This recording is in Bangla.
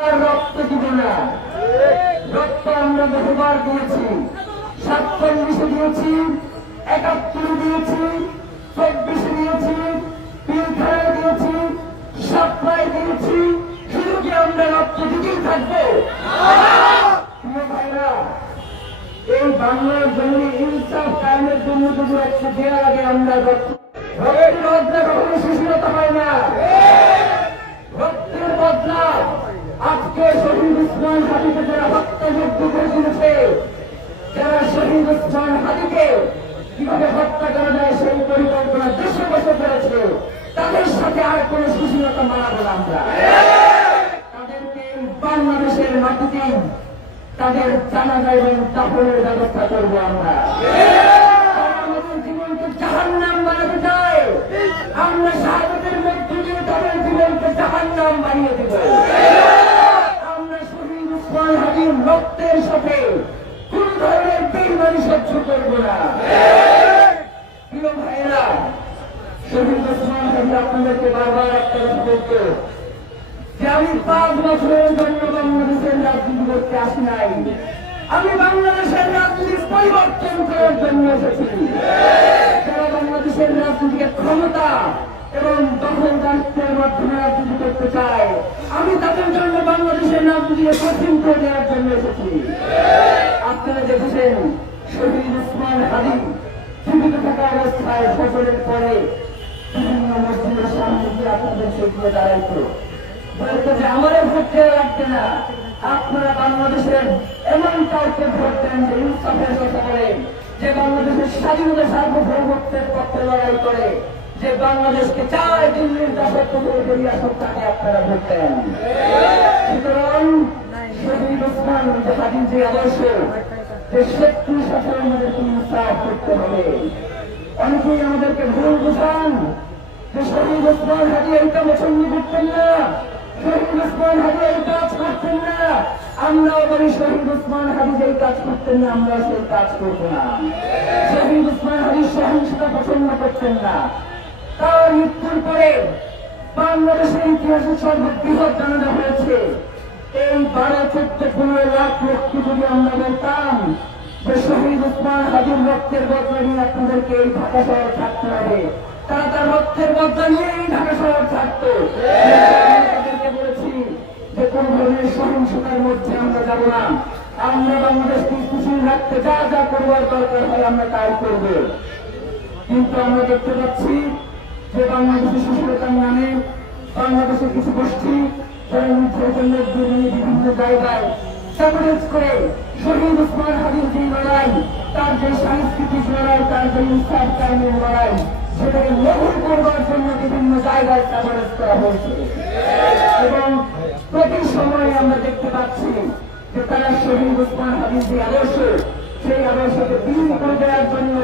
রক্ত দিব না। রক্ত আমরা বহুবার দিয়েছি, 47-এ দিয়েছি, 71-এ দিয়েছি, 24-এ দিয়েছি, পিলখানায় দিয়েছি, সাপ্লাই দিয়েছি। শুধু কি আমরা রক্ত দিতেই থাকবো? ভাইরা, এই বাংলার জন্য ইনসাফ কায়েমের জন্য যদি একটা দেওয়ার আগে আমরা রক্তের বদলা কখনো সুশীলতা হয় না। রক্তের বদলা আজকে শহীদ উসমান হাদিকে যারা হত্যাযজ্ঞ করে তুলেছে, যারা শহীদ উসমান হাদিকে কিভাবে হত্যা করা যায় সেই পরিকল্পনা দেশে বসে করেছে, তাদের সাথে আর কোন সুশীলতা মানাবো না আমরা। তাদেরকে বাংলাদেশের মাটিতে তাদের জানাজা এবং দাফনের ব্যবস্থা করবো আমরা। আমাদের জীবনকে জাহান্নাম বানাতে চায়, আমরা শাহাদাতের মধ্যে দিয়ে তাদের জীবনকে জাহান্নাম বানিয়ে দেব। আমরা শহীদ উসমান হাদির রক্তের সাথে কোন ধরনের বেইমানি সহ্য করবো না। প্রিয় ভাইরা, শহীদ উসমান হাদি আপনাদেরকে বারবার একটা কথা বলতো যে আমি 5 বছরের জন্য বাংলাদেশের রাজনীতি করতে আসি নাই, আমি বাংলাদেশের রাজনীতি পরিবর্তন করার জন্য এসেছি। যারা বাংলাদেশের রাজনীতিকে ক্ষমতা এবং দখলদারিত্বের মাধ্যমে রাজনীতি করতে চায়, আমি তাদের জন্য বাংলাদেশের রাজনীতিকে কঠিন করে দেওয়ার জন্য এসেছি। আপনারা দেখেছেন শহীদ উসমান হাদি জীবিত থাকা অবস্থায় ফসলের পরে বিভিন্ন মসজিদের সামনে গিয়ে আপনাদের সেগুলো দাঁড়াইতো, বলতো যে আমাদের ভোট দেওয়া লাগবে না, আপনারা বাংলাদেশের এমন কাউকে ভোট দেন যে ইনসাফের কথা বলে, যে বাংলাদেশের স্বাধীনতা সার্বভৌমত্বের পক্ষে লড়াই করে, যে বাংলাদেশকে চায় দিল্লির দাসত্ব করে বেরিয়ে আসুক, তাকে আপনারা ভোট দেন। সুতরাং শহীদ উসমান হাদির যে আদর্শ, যে শত্রুর সাথে আমাদেরকে ইনসাফ করতে হবে। অনেকেই আমাদেরকে ভুল বোঝান যে শহীদ উসমান হাদি এইটা পছন্দ করতেন না, শহীদ উসমান হাদি এই কাজ করতেন না। আমরাও বলি শহীদ উসমান হাদি যেই কাজ করতেন না, আমরা সেই কাজ করবো না। শহীদ উসমান হাদি সহিংসতা পছন্দ করতেন না। তার মৃত্যুর পরে বাংলাদেশের ইতিহাসে সর্ববৃহৎ জানাজা হয়েছে। এই 12, 14, 15 লাখ লোককে যদি আমরা বলতাম যে শহীদ উসমান হাদির রক্তের বদলা নিয়ে আপনাদেরকে এই ঢাকা শহর থাকতে হবে, তারা তার রক্তের বদলা নিয়ে এই ঢাকা শহর থাকতো। তাদেরকে বলেছি যে কোন ধরনের সহিংসতার মধ্যে আমরা যাব না, আমরা বাংলাদেশকে স্থিতিশীল রাখতে যা যা করবার দরকার হয় আমরা তাই করব। কিন্তু আমরা দেখতে পাচ্ছি যে বাংলাদেশের সুশীলতার নামে বাংলাদেশের কিছু গোষ্ঠী যারা নির্যাতনের নিয়ে বিভিন্ন জায়গায় স্যাবোটেজ করে শহীদ উসমান হাদির যে লড়াই, তার যে সাংস্কৃতিক লড়াই, তার যে ইনসাফ কায়েমের লড়াই, সেটাকে লঘু করবার জন্য বিভিন্ন জায়গায় স্যাবোটেজ করা হয়েছে। এবং প্রতি সময় আমরা দেখতে পাচ্ছি যে তারা শহীদ উসমান হাদির যে আদর্শ, সেই আদর্শকে বিলীন করে দেওয়ার জন্য